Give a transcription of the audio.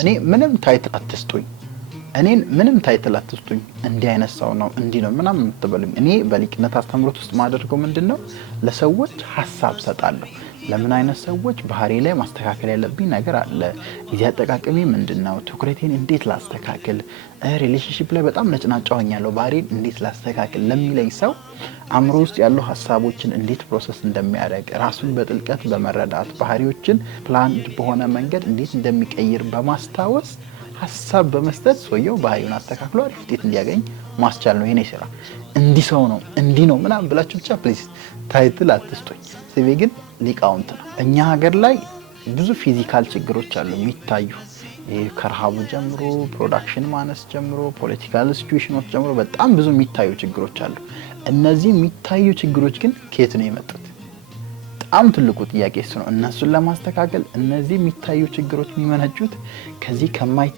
እኔ ምንም ታይትል አትስጡኝ እኔን ምንም ታይትል አትስጡኝ እንዲህ አይነት ሰው ነው እንዲህ ነው ምናምን ተበሉኝ እኔ በሊቅነት አስተምሮት ውስጥ ማደርገው ምንድነው ለሰዎች ሐሳብ ሰጣለሁ ለምን አይነት ሰዎች ባህሪ ላይ ማስተካከል ያለብኝ ነገር አለ ጊዜ አጠቃቀሚ ምንድነው ትኩረቴን እንዴት ላስተካክል ሪሌሽንሺፕ ላይ በጣም ነጭናጫ ሆኛለሁ ባህሪን እንዴት ላስተካክል ለሚለኝ ሰው አእምሮ ውስጥ ያሉ ሐሳቦችን እንዴት ፕሮሰስ እንደሚያደርግ ራሱን በጥልቀት በመረዳት ባህሪዎችን ፕላንድ በሆነ መንገድ እንዴት እንደሚቀይር በማስተዋወስ ሐሳብ በመስጠት ሰውየው ባህሪውን አስተካክሎ አሪፍ ውጤት እንዲያገኝ ማስቻል ነው የኔ ስራ እንዲህ ሰው ነው እንዲህ ነው ምናምን ብላችሁ ብቻ ፕሊዝ ታይትል አትስጡኝ ሲቪ ግን ሊቃውንት ነው እኛ ሀገር ላይ ብዙ ፊዚካል ችግሮች አሉ የሚታዩ ከረሃቡ ጀምሮ ፕሮዳክሽን ማነስ ጀምሮ ፖለቲካል ሲቹዌሽኖች ጀምሮ በጣም ብዙ የሚታዩ ችግሮች አሉ እነዚህ የሚታዩ ችግሮች ግን ከየት ነው የመጡት በጣም ትልቁ ጥያቄ እሱ ነው እነሱን ለማስተካከል እነዚህ የሚታዩ ችግሮች የሚመነጩት ከዚህ ከማይ